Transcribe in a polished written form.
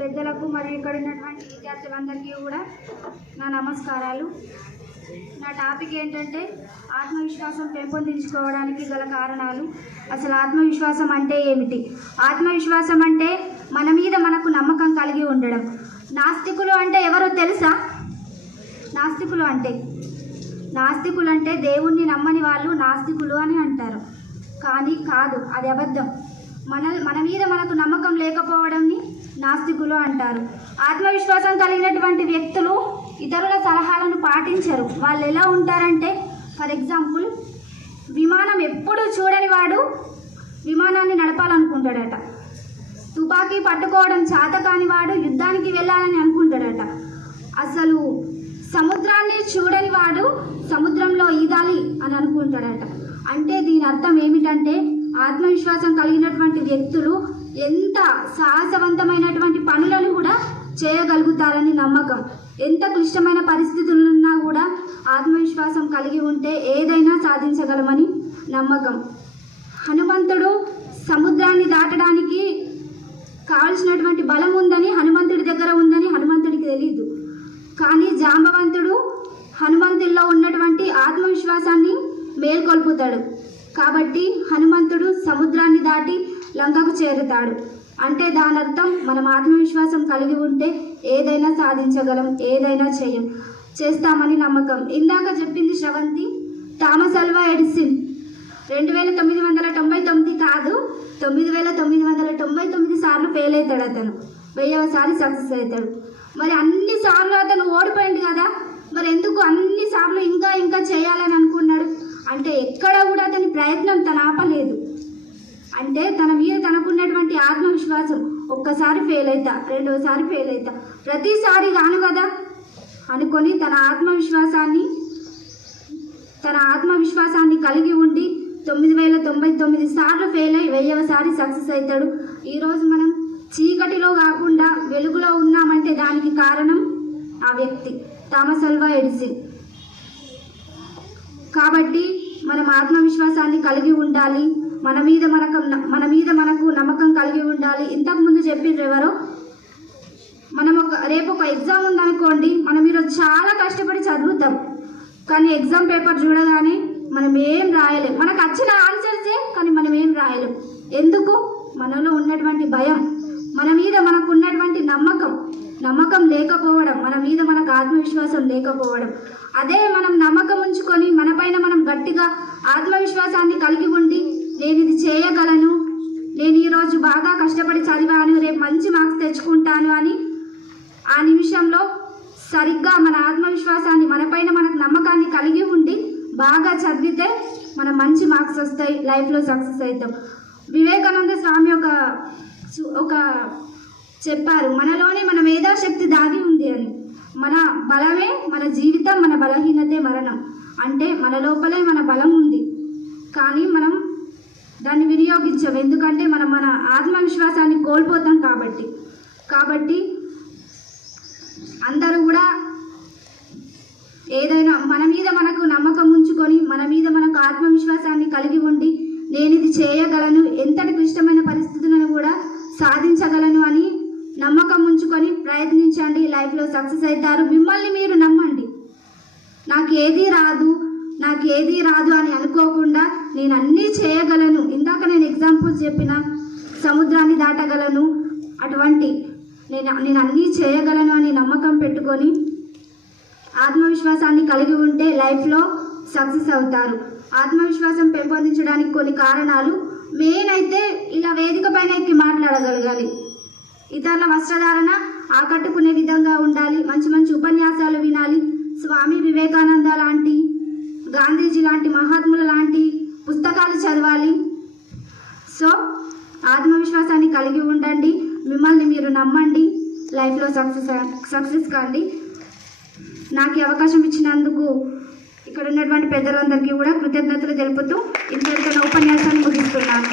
పెద్దలకు మరియు ఇక్కడ ఉన్నటువంటి విద్యార్థులందరికీ కూడా నా నమస్కారాలు. నా టాపిక్ ఏంటంటే ఆత్మవిశ్వాసం పెంపొందించుకోవడానికి గల కారణాలు. అసలు ఆత్మవిశ్వాసం అంటే ఏమిటి? ఆత్మవిశ్వాసం అంటే మన మీద మనకు నమ్మకం కలిగి ఉండడం. నాస్తికులు అంటే ఎవరో తెలుసా? నాస్తికులు అంటే దేవుణ్ణి నమ్మని వాళ్ళు నాస్తికులు అని అంటారు. కానీ కాదు, అది అబద్ధం. మన మీద మనకు నమ్మకం లేకపోవడంని నాస్తికులు అంటారు. ఆత్మవిశ్వాసం కలిగినటువంటి వ్యక్తులు ఇతరుల సలహాలను పాటించరు. వాళ్ళు ఎలా ఉంటారంటే, ఫర్ ఎగ్జాంపుల్, విమానం ఎప్పుడు చూడని వాడు విమానాన్ని నడపాలనుకుంటాడట. తుపాకీ పట్టుకోవడం చేత కాని వాడు యుద్ధానికి వెళ్ళాలని అనుకుంటాడట. అసలు సముద్రాన్ని చూడని వాడు సముద్రంలో ఈదాలి అని అనుకుంటాడట. అంటే దీని అర్థం ఏమిటంటే, ఆత్మవిశ్వాసం కలిగినటువంటి వ్యక్తులు ఎంత సాహసవంతమైనటువంటి పనులను కూడా చేయగలుగుతారని నమ్మకం. ఎంత క్లిష్టమైన పరిస్థితులున్నా కూడా ఆత్మవిశ్వాసం కలిగి ఉంటే ఏదైనా సాధించగలమని నమ్మకం. హనుమంతుడు సముద్రాన్ని దాటడానికి కావలసినటువంటి బలం ఉందని హనుమంతుడి దగ్గర ఉందని హనుమంతుడికి తెలియదు. కానీ జాంబవంతుడు హనుమంతుల్లో ఉన్నటువంటి ఆత్మవిశ్వాసాన్ని మేల్కొల్పుతాడు. కాబట్టి హనుమంతుడు సముద్రాన్ని దాటి లంకకు చేరుతాడు. అంటే దాని అర్థం మనం ఆత్మవిశ్వాసం కలిగి ఉంటే ఏదైనా సాధించగలం, ఏదైనా చేస్తామని నమ్మకం. ఇందాక చెప్పింది శ్రవంతి. థామస్ అల్వా ఎడిసన్ 2999 కాదు, 9999 సార్లు ఫెయిల్ అవుతాడు. అతను 1000సారి సక్సెస్ అవుతాడు. మరి అన్ని సార్లు అతను ఓడిపోయింది కదా, మరి ఎందుకు అన్ని సార్లు ఇంకా చేయాలని అనుకున్నాడు? అంటే ఎక్కడ కూడా అతని ప్రయత్నం తను ఆపలేదు. అంటే తన మీద తనకున్నటువంటి ఆత్మవిశ్వాసం, ఒక్కసారి ఫెయిల్ అవుతా, రెండోసారి ఫెయిల్ అవుతా, ప్రతిసారి కాను కదా అనుకొని తన ఆత్మవిశ్వాసాన్ని కలిగి ఉండి 9099 సార్లు ఫెయిల్ అయ్యి 1000సారి సక్సెస్ అవుతాడు. ఈరోజు మనం చీకటిలో కాకుండా వెలుగులో ఉన్నామంటే దానికి కారణం ఆ వ్యక్తి, థామస్ అల్వా ఎడిసన్. కాబట్టి మనం ఆత్మవిశ్వాసాన్ని కలిగి ఉండాలి. మన మీద మనకు నమ్మకం కలిగి ఉండాలి. ఇంతకుముందు చెప్పిండ్రు ఎవరో, మనం రేపు ఒక ఎగ్జామ్ ఉందనుకోండి, మనం ఈరోజు చాలా కష్టపడి చదువుతాం, కానీ ఎగ్జామ్ పేపర్ చూడగానే మనం ఏం రాయలేం. మనకు వచ్చిన ఆన్సర్సే, కానీ మనం ఏం రాయలేం. ఎందుకు? మనలో ఉన్నటువంటి భయం, మన మీద మనకు ఉన్నటువంటి నమ్మకం లేకపోవడం, మన మీద మనకు ఆత్మవిశ్వాసం లేకపోవడం. అదే మనం నమ్మకం ఉంచుకొని మనపైన మనం గట్టిగా ఆత్మవిశ్వాసాన్ని కలిగి ఉండి, నేను ఇది చేయగలను, నేను ఈరోజు బాగా కష్టపడి చదివాను, రేపు మంచి మార్క్స్ తెచ్చుకుంటాను అని ఆ నిమిషంలో సరిగ్గా మన ఆత్మవిశ్వాసాన్ని, మనపైన మనకు నమ్మకాన్ని కలిగి ఉండి బాగా చదివితే మనం మంచి మార్క్స్ వస్తాయి, లైఫ్లో సక్సెస్ అవుతాం. వివేకానంద స్వామి ఒక చెప్పారు, మనలోనే మన మేధాశక్తి దాగి ఉంది అని. మన బలమే మన జీవితం, మన బలహీనతే మరణం. అంటే మన లోపలే మన బలం ఉంది, కానీ మనం దాన్ని వినియోగించాం. ఎందుకంటే మనం మన ఆత్మవిశ్వాసాన్ని కోల్పోతాం కాబట్టి అందరూ కూడా ఏదైనా మన మీద మనకు నమ్మకం ఉంచుకొని, మన మీద మనకు ఆత్మవిశ్వాసాన్ని కలిగి ఉండి, నేను ఇది చేయగలను, ఎంతటి క్లిష్టమైన పరిస్థితులను కూడా సాధించగలను అని నమ్మకం ఉంచుకొని ప్రయత్నించండి. లైఫ్లో సక్సెస్ అవుతారు. మిమ్మల్ని మీరు నమ్మండి. నాకు ఏది రాదు అని అనుకోకుండా నేను అన్నీ చేయగలను. ఇందాక నేను ఎగ్జాంపుల్స్ చెప్పిన, సముద్రాన్ని దాటగలను, అటువంటి నేను అన్నీ చేయగలను అని నమ్మకం పెట్టుకొని ఆత్మవిశ్వాసాన్ని కలిగి ఉంటే లైఫ్లో సక్సెస్ అవుతారు. ఆత్మవిశ్వాసం పెంపొందించడానికి కొన్ని కారణాలు. మెయిన్ అయితే ఇలా వేదిక పైన ఎక్కి మాట్లాడగలగాలి, ఇతరుల వస్త్రధారణ ఆకట్టుకునే విధంగా ఉండాలి, మంచి ఉపన్యాసాలు వినాలి, స్వామి వివేకానంద లాంటి, గాంధీజీ లాంటి మహాత్ముల లాంటి పుస్తకాలు చదవాలి. సో ఆత్మవిశ్వాసాన్ని కలిగి ఉండండి, మిమ్మల్ని మీరు నమ్మండి, లైఫ్లో సక్సెస్ కాండి. నాకు ఈ అవకాశం ఇచ్చినందుకు ఇక్కడ ఉన్నటువంటి పెద్దలందరికీ కూడా కృతజ్ఞతలు తెలుపుతూ ఇంతటితో ఉపన్యాసాన్ని ముగిస్తున్నాను.